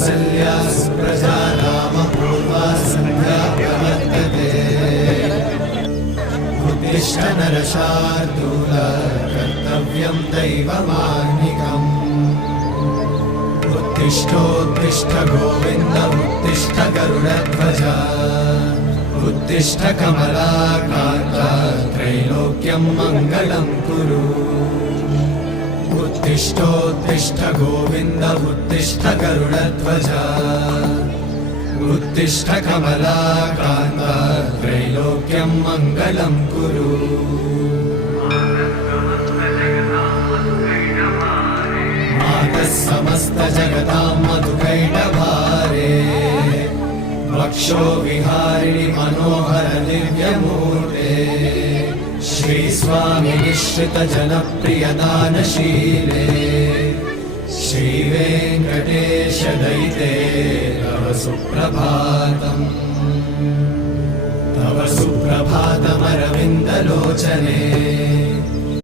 कौसल्या सुप्रजा रामपूर्वा सन्ध्या प्रवर्तते उत्तिष्ठ नरशार्दूल कर्तव्यं दैवमाह्निकम् उत्तिष्ठोत्तिष्ठ गोविन्द उत्तिष्ठ गरुडध्वज उत्तिष्ठ कमलाकान्त त्रैलोक्यं मङ्गलं कुरु उत्तिष्ठोत्तिष्ठ गोविन्द उत्तिष्ठ गरुडध्वज उत्तिष्ठ कमलाकान्त त्रैलोक्यं मङ्गलं कुरु मातः समस्त जगतां मधुकैटभारे वक्षो विहारिणि मनोहर दिव्यमूर्ते श्रीस्वामि निश्रित जनप्रिय दानशीले श्रीवेङ्कटेश दयिते तव सुप्रभातम् तव सुप्रभातमरविन्दलोचने